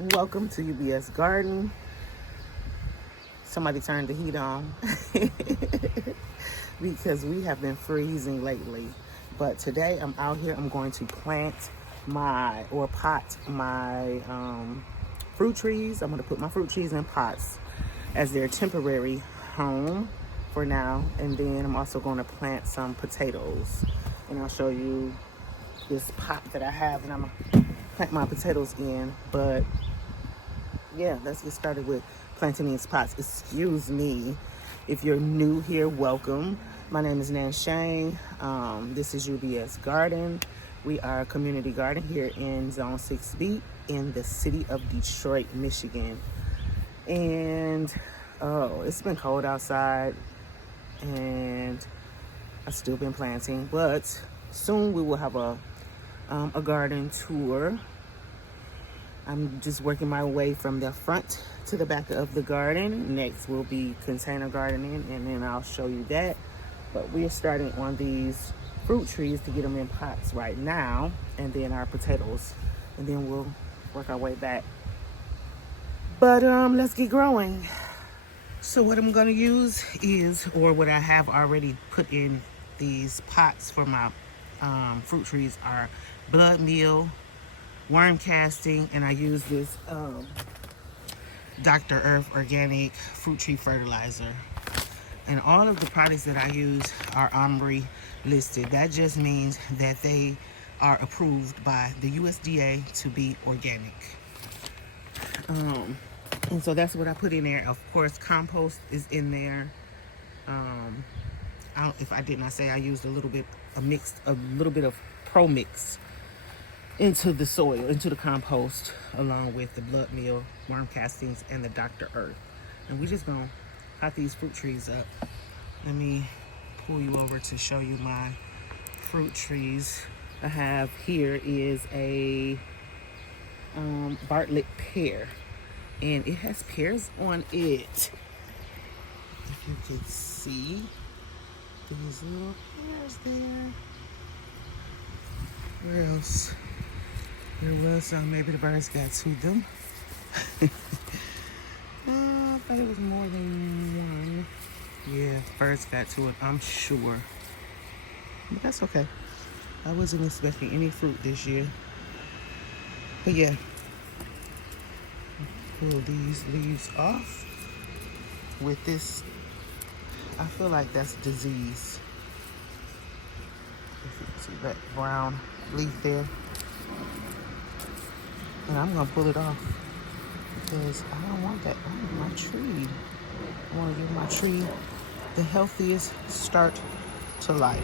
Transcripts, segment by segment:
Welcome to UBS Garden. Somebody turned the heat on because we have been freezing lately. But today I'm out here. I'm going to plant pot my fruit trees. I'm going to put my fruit trees in pots as their temporary home for now. And then I'm also going to plant some potatoes. And I'll show you this pot that I have and I'm going to plant my potatoes in. But yeah, let's get started with planting these pots. Excuse me if you're new here, welcome. My name is Nan Shane. This is UBS Garden. We are a community garden here in Zone 6B in the city of Detroit, Michigan. And it's been cold outside and I've still been planting, but soon we will have a garden tour. I'm just working my way from the front to the back of the garden. Next will be container gardening, and then I'll show you that. But we're starting on these fruit trees to get them in pots right now, and then our potatoes, and then we'll work our way back. But let's get growing. So what I'm gonna use is, or what I have already put in these pots for my fruit trees are blood meal, worm casting, and I use this Dr. Earth organic fruit tree fertilizer. And all of the products that I use are OMRI listed. That just means that they are approved by the USDA to be organic. And so that's what I put in there. Of course, compost is in there. If I did not say, I used a little bit of Pro Mix into the soil, into the compost, along with the blood meal, worm castings, and the Dr. Earth. And we're just gonna pot these fruit trees up. Let me pull you over to show you my fruit trees. I have here is a Bartlett pear, and it has pears on it. If you can see these little pears there. Where else? There was some, maybe the birds got to them. I thought it was more than one. Yeah, birds got to it, I'm sure. But that's okay. I wasn't expecting any fruit this year. But yeah. Pull these leaves off with this. I feel like that's disease. If you can see that brown leaf there. And I'm gonna pull it off because I don't want that on my tree. I want to give my tree the healthiest start to life.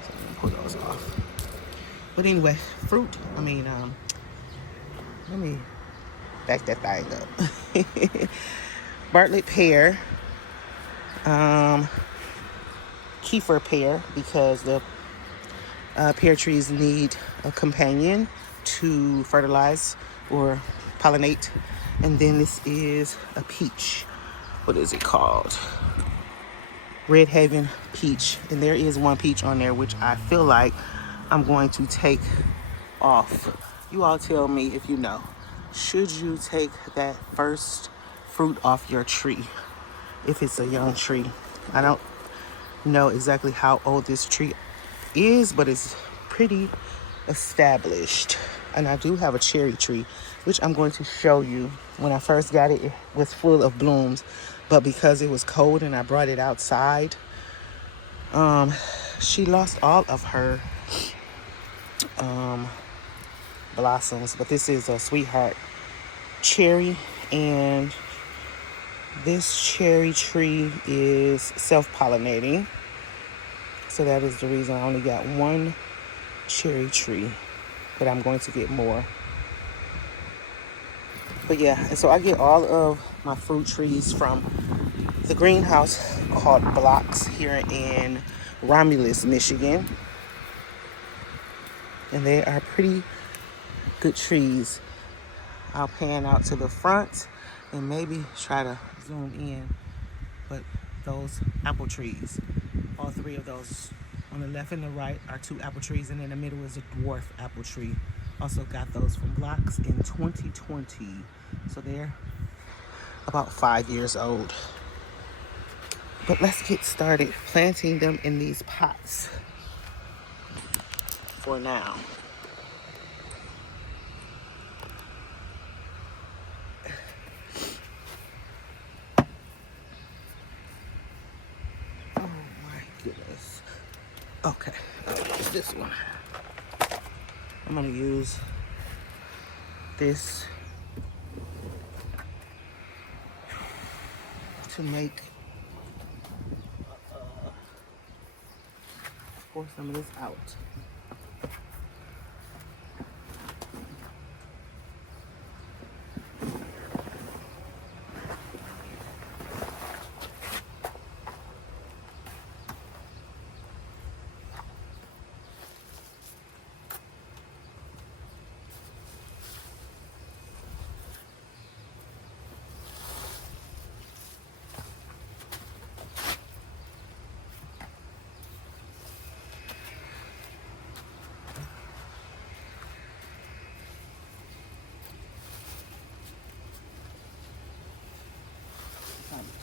So I'm gonna pull those off. But anyway, let me back that thing up. Bartlett pear, kefir pear, because the pear trees need a companion to fertilize or pollinate. And then this is a peach. What is it called? Red Haven peach. And there is one peach on there which I feel like I'm going to take off. You all tell me if you know. Should you take that first fruit off your tree if it's a young tree? I don't know exactly how old this tree is, but it's pretty established. And I do have a cherry tree, which I'm going to show you. When I first got it, it was full of blooms, but because it was cold and I brought it outside, she lost all of her blossoms. But this is a sweetheart cherry, and this cherry tree is self-pollinating. So that is the reason I only got one cherry tree, but I'm going to get more. But yeah, and so I get all of my fruit trees from the greenhouse called Blocks here in Romulus, Michigan. And they are pretty good trees. I'll pan out to the front and maybe try to zoom in. But those apple trees, all three of those on the left and the right are two apple trees, and in the middle is a dwarf apple tree. Also got those from Blocks in 2020. So they're about 5 years old. But let's get started planting them in these pots for now. Oh my goodness. Okay, it's this one. I'm gonna use this to make, pour some of this out.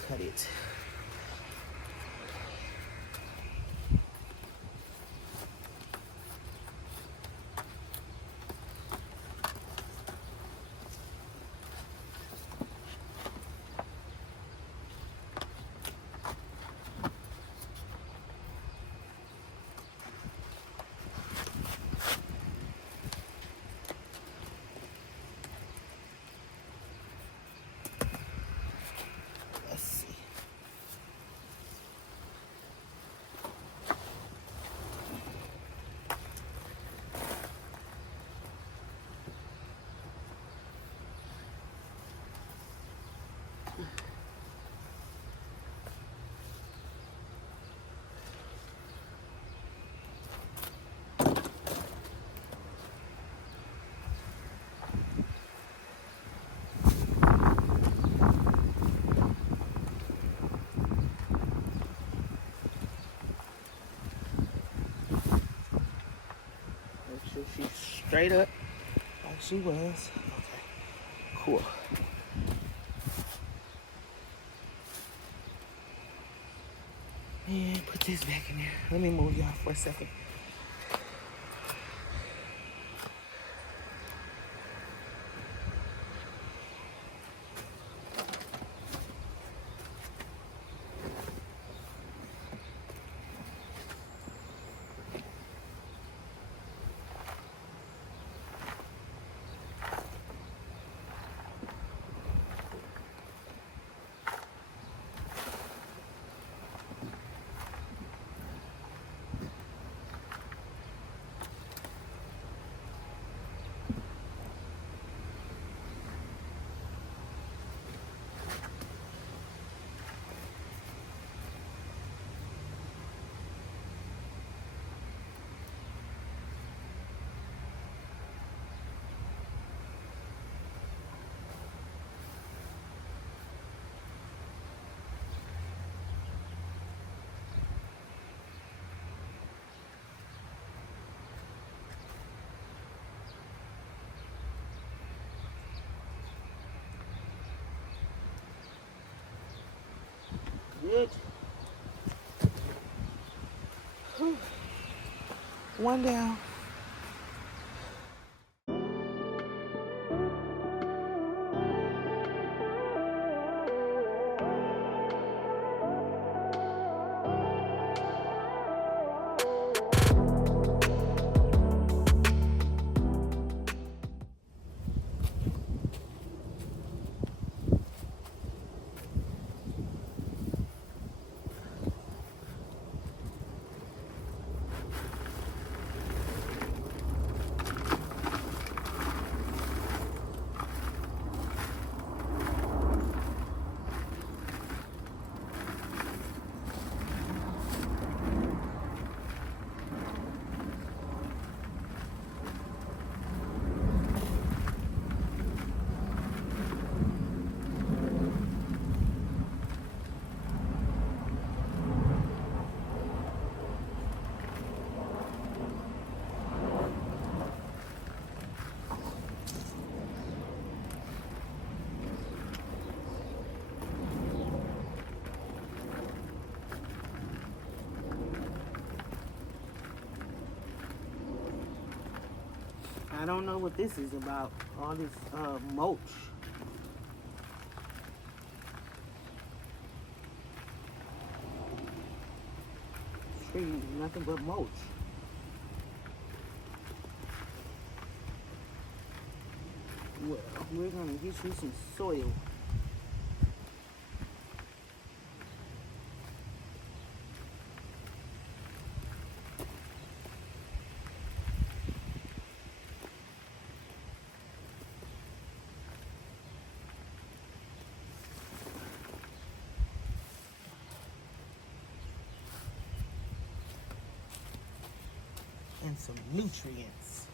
Cut it. Let's see. Make sure she's straight up like she was. Okay, cool. And put this back in there. Let me move y'all for a second. Good. Whew. One down. I don't know what this is about. All this mulch. Tree, nothing but mulch. Well, we're gonna get you some soil. And some nutrients.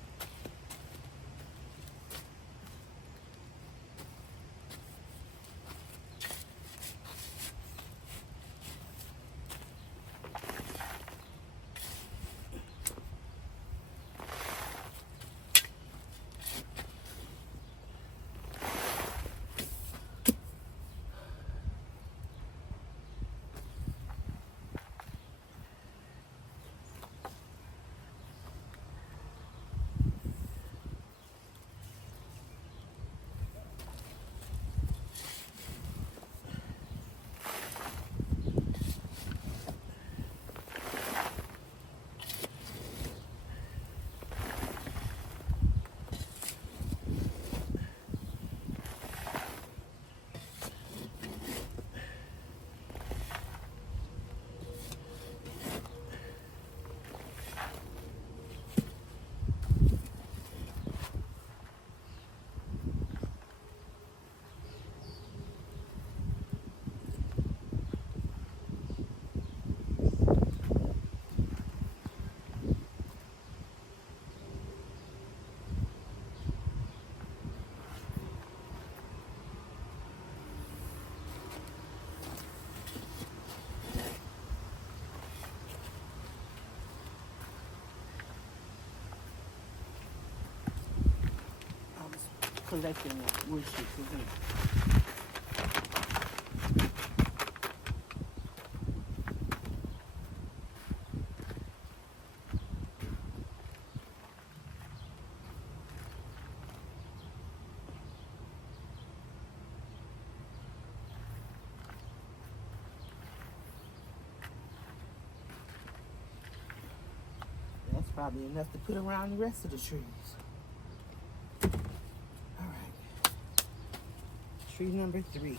Collecting the wood chips again. That's probably enough to put around the rest of the trees. Tree number 3.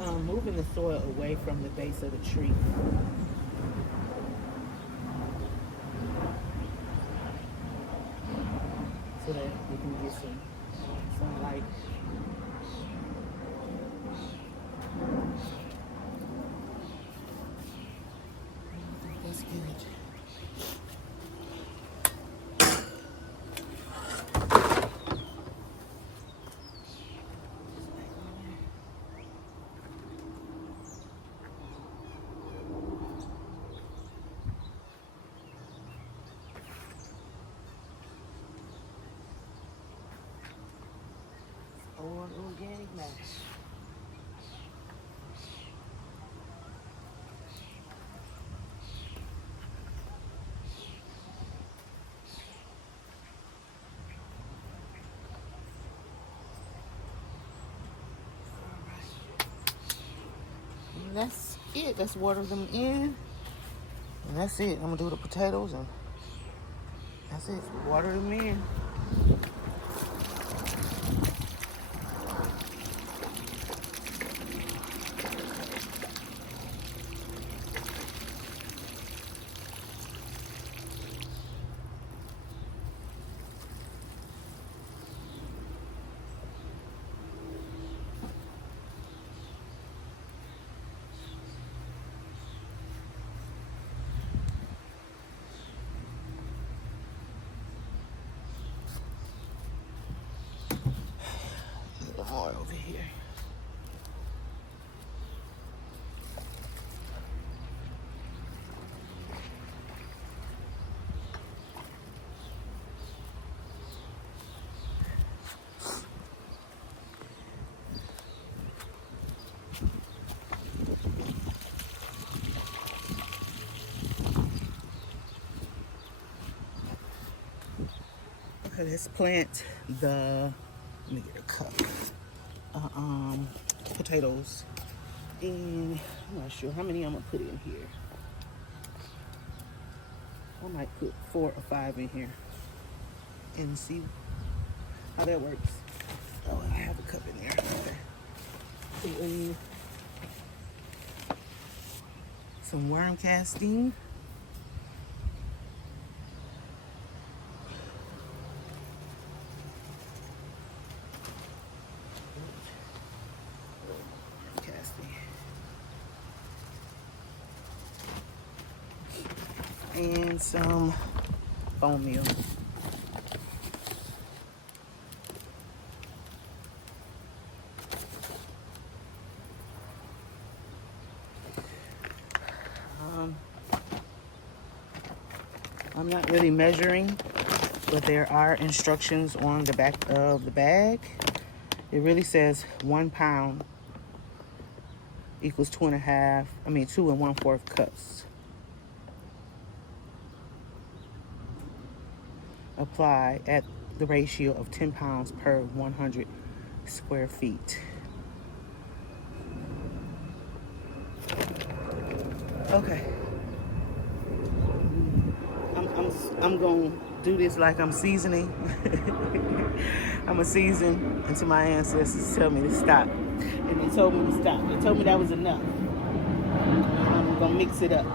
I'm moving the soil away from the base of the tree. So that we can get some sunlight. or organic mash. And that's it. Let's water them in. And that's it. I'm gonna do the potatoes and that's it. Water them in. A little more over here. Okay, let's plant the, let me get a cup, potatoes. And I'm not sure how many I'm gonna put in here. I might put 4 or 5 in here and see how that works. Oh, I have a cup in there. Okay. Put in some worm casting. And some bone meal. I'm not really measuring, but there are instructions on the back of the bag. It really says 1 pound equals 2 1/4 cups. Apply at the ratio of 10 pounds per 100 square feet. Okay. I'm going to do this like I'm seasoning. I'm going to season until my ancestors tell me to stop. And they told me to stop. They told me that was enough. I'm going to mix it up.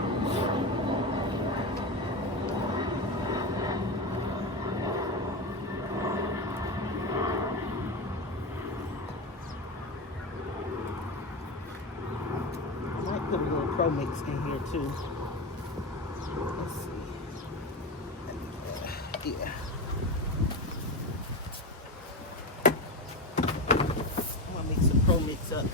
Put a little pro mix in here too. Let's see. Yeah. I'm gonna mix some pro mix up.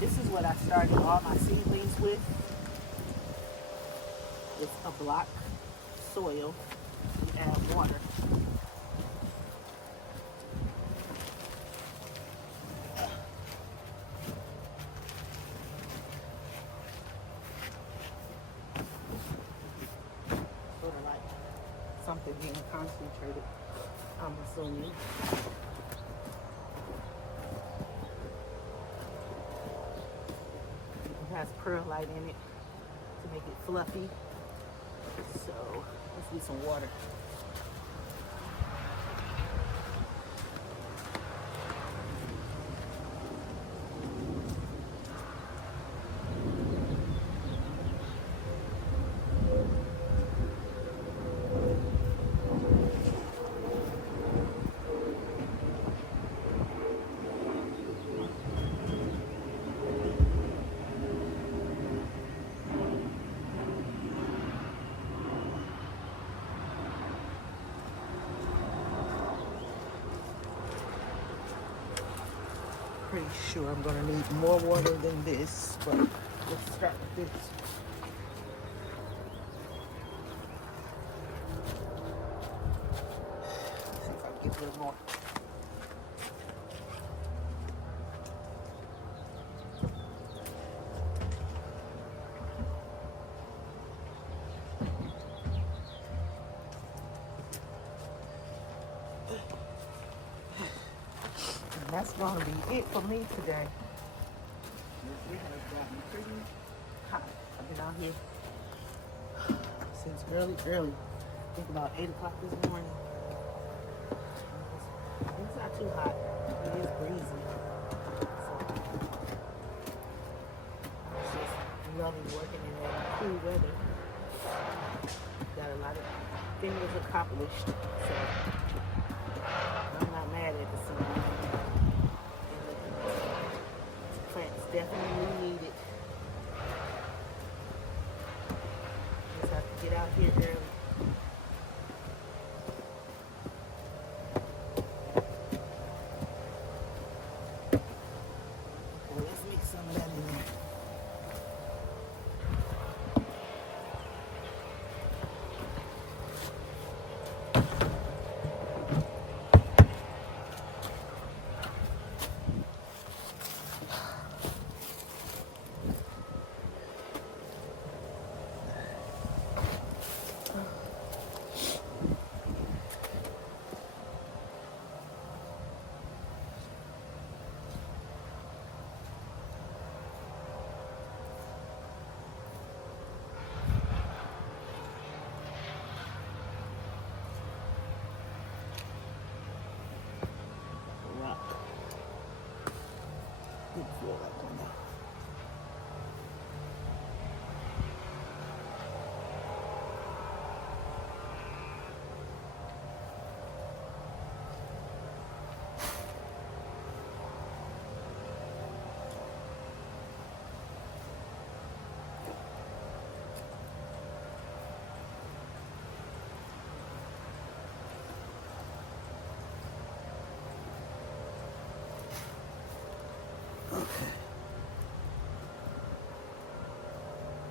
This is what I started all my seedlings with. It's a block soil. You add water. Sort of like something being concentrated, I'm assuming. It has perlite in it to make it fluffy. So let's get some water. Pretty sure I'm gonna need more water than this, but let's start with this. See if I can get a little more. And that's gonna be it for me today. It has gotten pretty hot. I've been out here since early. I think about 8 o'clock this morning. It's not too hot. It is breezy. So it's just loving working in that cool weather. Got a lot of things accomplished. So I'm not mad at the sun. Plants definitely need it. Just have to get out here early. Well, let's mix some of that in there. Feel like one now.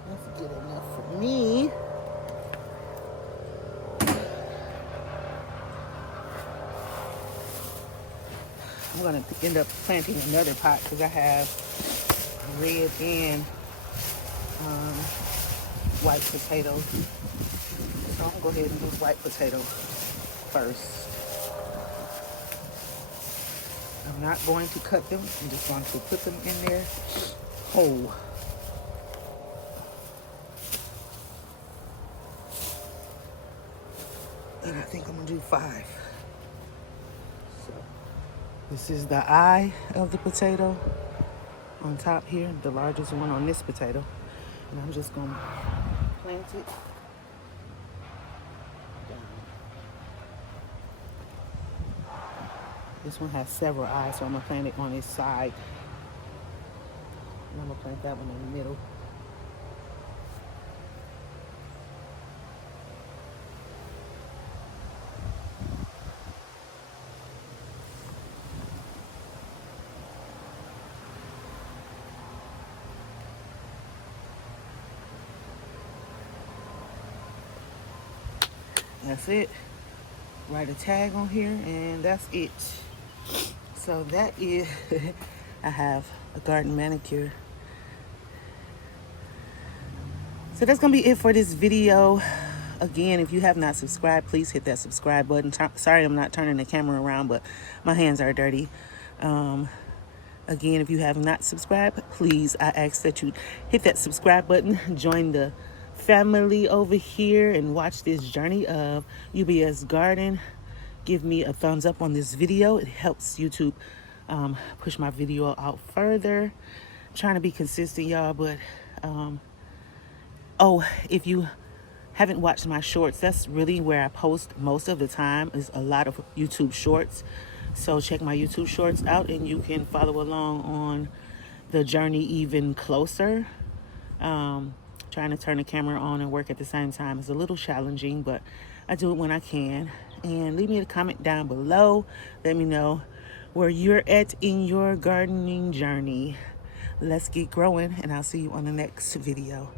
That's good enough for me. I'm gonna end up planting another pot because I have red and white potatoes. So I'm gonna go ahead and do white potato first. I'm not going to cut them. I'm just going to put them in there whole. And I think I'm gonna do 5. So this is the eye of the potato on top here, the largest one on this potato. And I'm just gonna plant it down. This one has several eyes, so I'm gonna plant it on its side. And I'm gonna plant that one in the middle. That's it. Write a tag on here and that's it. So that is, I have a garden manicure. So that's gonna be it for this video. Again, if you have not subscribed, please hit that subscribe button. Sorry I'm not turning the camera around, but my hands are dirty. Again, if you have not subscribed, please, I ask that you hit that subscribe button, join the family over here and watch this journey of UBS Garden, give me a thumbs up on this video. It helps YouTube push my video out further. I'm trying to be consistent, y'all, but oh, if you haven't watched my shorts, that's really where I post most of the time, is a lot of YouTube shorts. So check my YouTube shorts out and you can follow along on the journey even closer. Trying to turn the camera on and work at the same time is a little challenging, but I do it when I can. And leave me a comment down below. Let me know where you're at in your gardening journey. Let's get growing, and I'll see you on the next video.